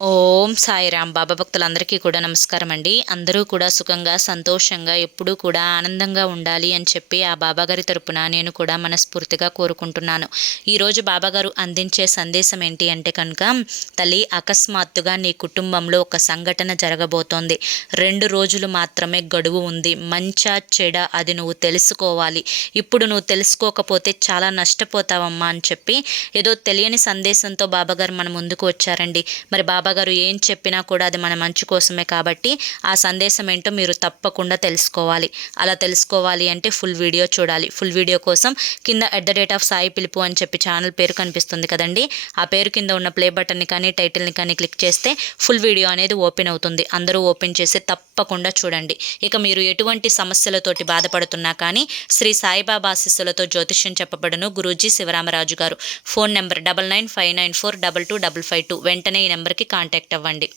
ఓం సాయిరామ్. బాబా భక్తులందరికీ కూడా నమస్కారం అండి. అందరూ కూడా సుఖంగా సంతోషంగా ఎప్పుడూ కూడా ఆనందంగా ఉండాలి అని చెప్పి ఆ బాబాగారి తరపున నేను కూడా మనస్ఫూర్తిగా కోరుకుంటున్నాను. ఈరోజు బాబాగారు అందించే సందేశం ఏంటి అంటే కనుక తల్లి అకస్మాత్తుగా నీ కుటుంబంలో ఒక సంఘటన జరగబోతోంది. రెండు రోజులు మాత్రమే గడువు ఉంది. మంచా చెడ అది నువ్వు తెలుసుకోవాలి. ఇప్పుడు నువ్వు తెలుసుకోకపోతే చాలా నష్టపోతావమ్మా అని చెప్పి ఏదో తెలియని సందేశంతో బాబాగారు మన ముందుకు వచ్చారండి. మరి బాబా బాబాగారు ఏం చెప్పినా కూడా అది మన మంచి కోసమే కాబట్టి ఆ సందేశం ఏంటో మీరు తప్పకుండా తెలుసుకోవాలి. అలా తెలుసుకోవాలి అంటే ఫుల్ వీడియో చూడాలి. ఫుల్ వీడియో కోసం కింద at the rate of Sai Pilupu అని చెప్పి ఛానల్ పేరు కనిపిస్తుంది కదండి. ఆ పేరు కింద ఉన్న ప్లే బటన్ని కానీ టైటిల్ని కానీ క్లిక్ చేస్తే ఫుల్ వీడియో అనేది ఓపెన్ అవుతుంది. అందరూ ఓపెన్ చేసి తప్పకుండా చూడండి. ఇక మీరు ఎటువంటి సమస్యలతోటి బాధపడుతున్నా కానీ శ్రీ సాయిబాబా ఆశీస్సులతో జ్యోతిష్యం చెప్పబడను గురూజీ శివరామరాజు గారు. Phone number double nine five nine four double two double five two వెంటనే ఈ నెంబర్కి కాంటాక్ట్ అవ్వండి.